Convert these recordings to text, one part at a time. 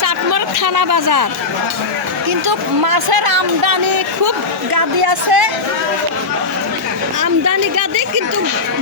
চাটমোর থানা বাজার কিন্তু মাছের আমদানি খুব গাদি আছে। আমদানি গাদি, কিন্তু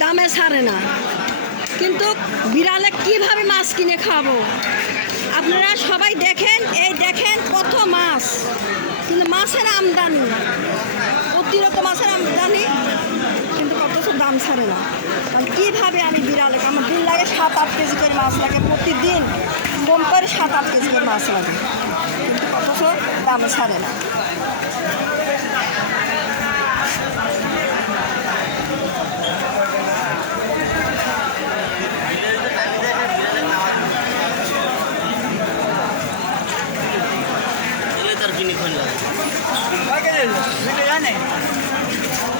দামে ছাড়ে না। কিন্তু বিড়ালে কীভাবে মাছ কিনে খাব? আপনারা সবাই দেখেন, এই দেখেন কত মাছ। কিন্তু মাছের আমদানি, অতিরিক্ত মাছের আমদানি, কিন্তু অথচ দাম ছাড়ে না। কীভাবে আমি বিড়ালে আমার দিন লাগে সাত, আট কেজি করে মাছ লাগে প্রতিদিন। কম করে সাত আট কেজি মাছ লাগে। অথচ দাম ছাড়ে না।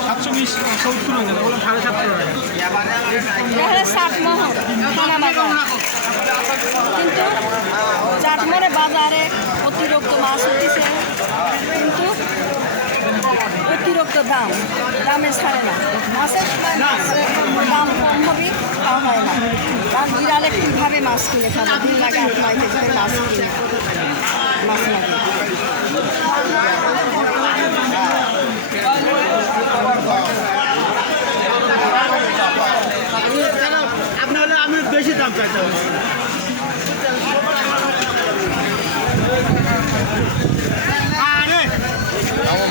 সাতশো বিশ সত্তর হয়ে গেল বললাম সাড়ে কিন্তু চাটমোহরে বাজারে অতিরিক্ত মাছ উঠেছে কিন্তু অতিরিক্ত দাম দামে ছাড়ে না মাছের সময় দাম কম হবে তা হয় না কারণ বিড়ালে কীভাবে মাছ কিনে খাব দিন লাগে মাছ কিনে মাছ লাগে আপনি হলে আমি বেশি দাম চাইতে হবে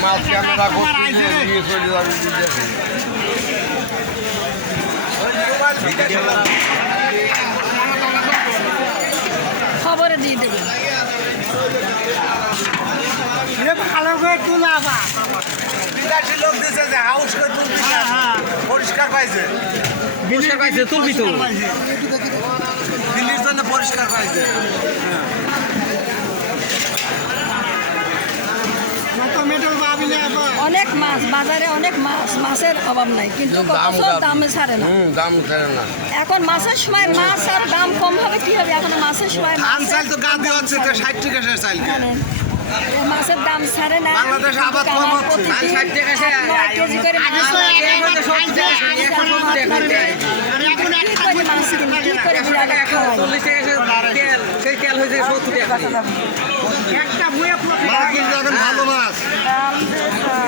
মাছ ক্যামেরা তোমার আইছে রে। নিয়ে চলে যাবে খবরে দিয়ে দেবো ভালো করে তুলে আবার বিদেশি লোক দিছে যে হাউস করে তুলবি না। হ্যাঁ হ্যাঁ পরিষ্কার পাইছে পরিষ্কার পাইছে তুলবি তো। দিল্লির জন্য পরিষ্কার পাইছে। অনেক মাছ বাজারে অনেক মাছ মাছের অভাব নাই কিন্তু দাম দামে ছাড়ে না। দাম ছাড়ে না। এখন মাছের সময় মাছ আর দাম কম হবে কি হবে? এখন মাছের সময় ধান চাল তো গা দিয়ে হচ্ছে ষাট টাকা চাল মাছের দাম ছাড়ে না। বাংলাদেশে আবাদ কম হচ্ছে। টাকা কেজি করে মাছ কি করে মাছ কিনি? কি করে বিড়ালে খাওয়াই? একটা মাছ ভালো মাছ। দাম যে ছাড়।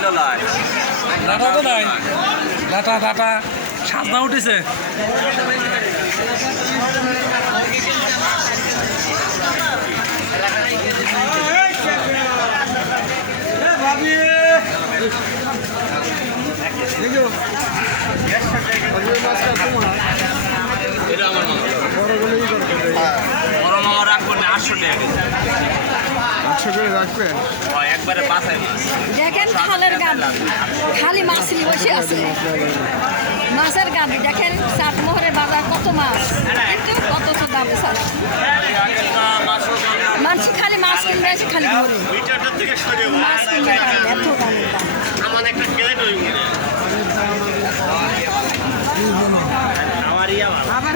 উঠল ডাটা তো নাই ডাটা ডাটা সাজনা উঠেছে এটা আমার মামা বড় মামা রাখব না আটশো টাকা কেজি। আটশো করে রাখবে একবারে বাসায় দেখেন খালের গাড়ি খালি মাছলি বসে আছে। মাছের গাড়ি দেখেন চাটমোহরের বাজার কত মাছ। কিন্তু কত তো দাম মানুষ খালি মাছ কিনবে খালি ঘরে। মাছ কিনবে এত দামের দাম। আমার একটা আবার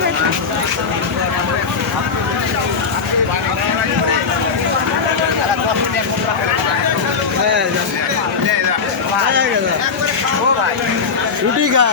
রুটি খা